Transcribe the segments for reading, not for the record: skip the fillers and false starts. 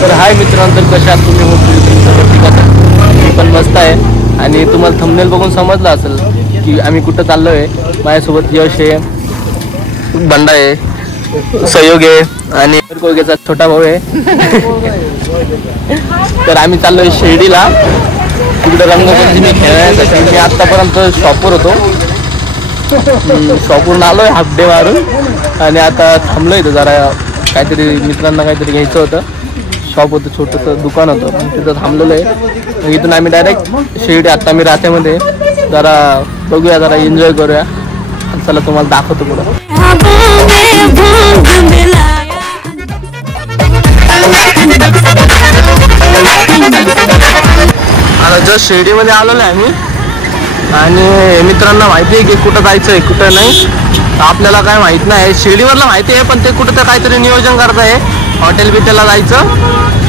तर हाय मित्रांनो, तर कशा आहात तुम्ही? मी पण मस्त आहे. आणि तुम्हाला थंबनेल बघून समजलं असेल की आम्ही कुठं चाललो आहे. माझ्यासोबत यश आहे, बंडा आहे, सहयोग आहे आणि कोळगेचा छोटा भाऊ आहे. तर आम्ही चाललोय शिर्डीला, तिकडे रंगपंचमी खेळण्यासाठी. मी आत्तापर्यंत शॉपवर होतो, शॉपवरून आलोय हाफ डे मारून आणि आता थांबलो इथं जरा काहीतरी मित्रांना काहीतरी घ्यायचं होतं. शॉप होतं, छोटंसं दुकान होतं, तिथं थांबलेलं आहे. इथून आम्ही डायरेक्ट शिर्डी, आत्ता मी राहत्यामध्ये जरा बघूया, जरा एन्जॉय करूया. चला तुम्हाला दाखवतो पुढं. आता जस्ट शिर्डीमध्ये आलेलो आहे आम्ही आणि मित्रांना माहिती आहे की कुठं जायचं आहे कुठं नाही. आपल्याला काय माहित नाही, शिर्डीवरला माहिती आहे पण ते कुठं तर काहीतरी नियोजन करत आहे, हॉटेल बिटेलला जायचं.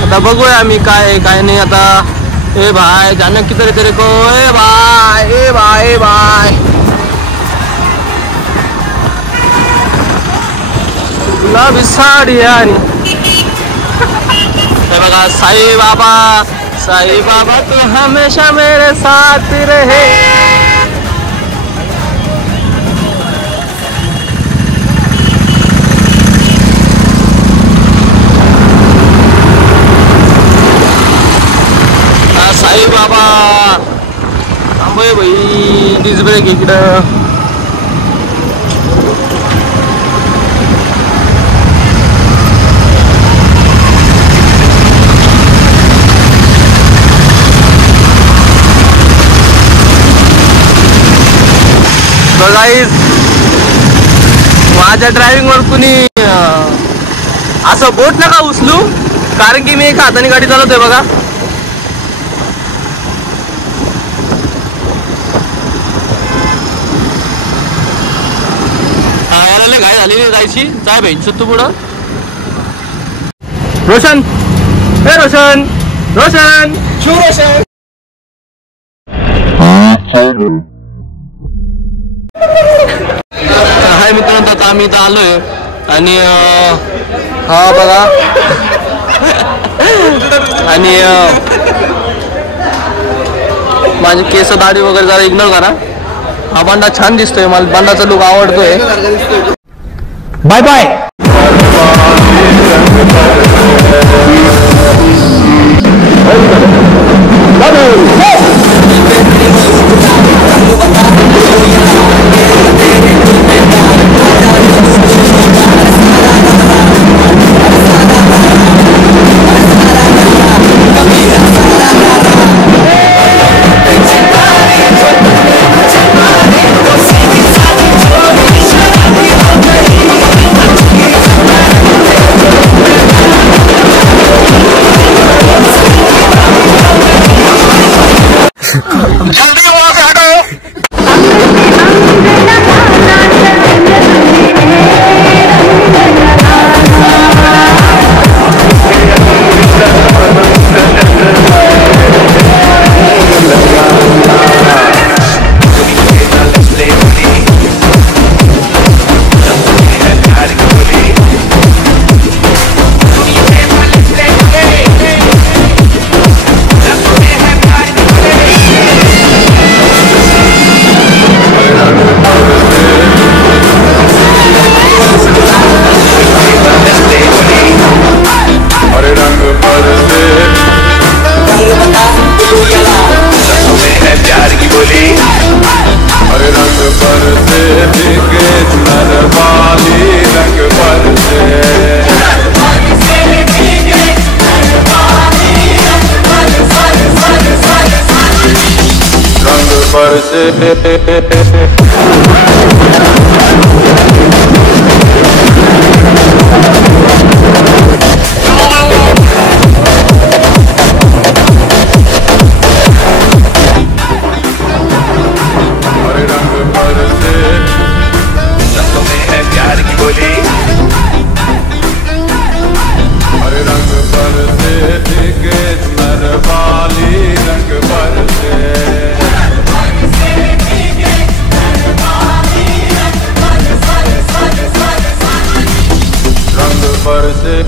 आता बघूया आम्ही काय आहे काय नाही. आता ए भाई जाने किधर तेरे को, ए भाई गुलाबी साडी आणि बघा साई बाबा तू हमेशा मेरे साथ रहे. साई बाबा थांबय भाई, डिस ब्रेक इकडं. गाईज माझ्या ड्रायव्हिंगवर कुणी असं बोट नका उचलू, कारण की मी एका हाताने गाडी चालवतोय बघा. याला घाई झाली नाही जायची. जाय भाई तू पुढं. रोशन, हे रोशन, रोशन शिव रोशन. हाय मित्रांनो, आता आम्ही इथं आलोय आणि हा बघा आणि माझे केस दाढी वगैरे जरा इग्नोर करा. हा बंडा छान दिसतोय, मला बंडाचा लुक आवडतोय. Bye bye. जल्दी वहां से हटो. रंग बरसे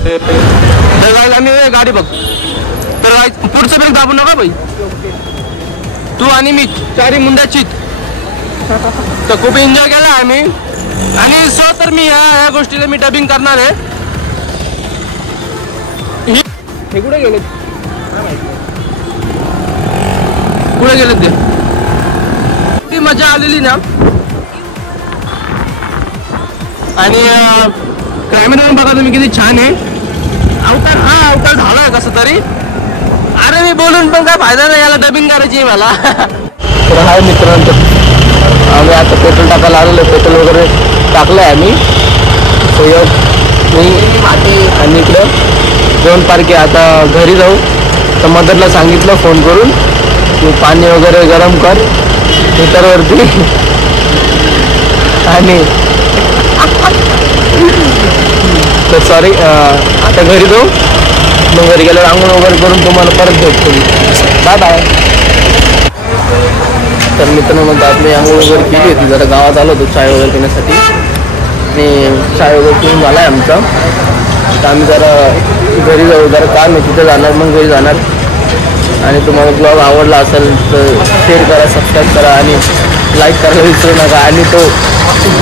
तर गाईज आम्ही गाडी बघ. तर गाईज पुढचं ब्रेक दाबू नका बाई. तू आणि मी चारी मुंड्याचीत. तर खूप एन्जॉय केला आम्ही. आणि सो तर मी ह्या गोष्टीला मी डबिंग करणार आहे. हे कुठे गेले? कुठे गेले ते? ती मजा आलेली ना. आणि कॅमेरा बघा तुम्ही किती छान आहे. अवतार झालाय कसं तरी. अरे मी बोलून पण काय फायदा नाही, याला डबिंग करायची आहे मला. तर हाय मित्रांनो, आम्ही आता पेट्रोल टाकायला आलेलो. पेट्रोल वगैरे टाकलंय आम्ही. सहयोग मी आणि इकडं दोन पार्के. आता घरी जाऊ. तर मदरला सांगितलं फोन करून की पाणी वगैरे गरम कर हीटरवरती. आणि तर सॉरी, आता घरी जाऊ. मग घरी गेल्यावर आंघोळ वगैरे करून तुम्हाला परत भेटतो. Bye bye. तर मित्रांनो, मग आपली आंघोळ वगैरे केली होती. जरा गावात आलो होतो चाय वगैरे पिण्यासाठी. आणि चाय वगैरे पिऊन झाला आहे आमचा. तर आम्ही जरा घरी जाऊ. जरा काम आहे तिथे जाणार, मग घरी जाणार. आणि तुम्हाला ब्लॉग आवडला असेल तर शेअर करा, सबस्क्राईब करा आणि लाईक करायला विसरू नका. आणि तो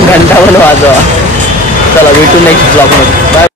घंटा पण वाजवा. चला भेटू नेक्स्ट ब्लॉगमध्ये. बाय.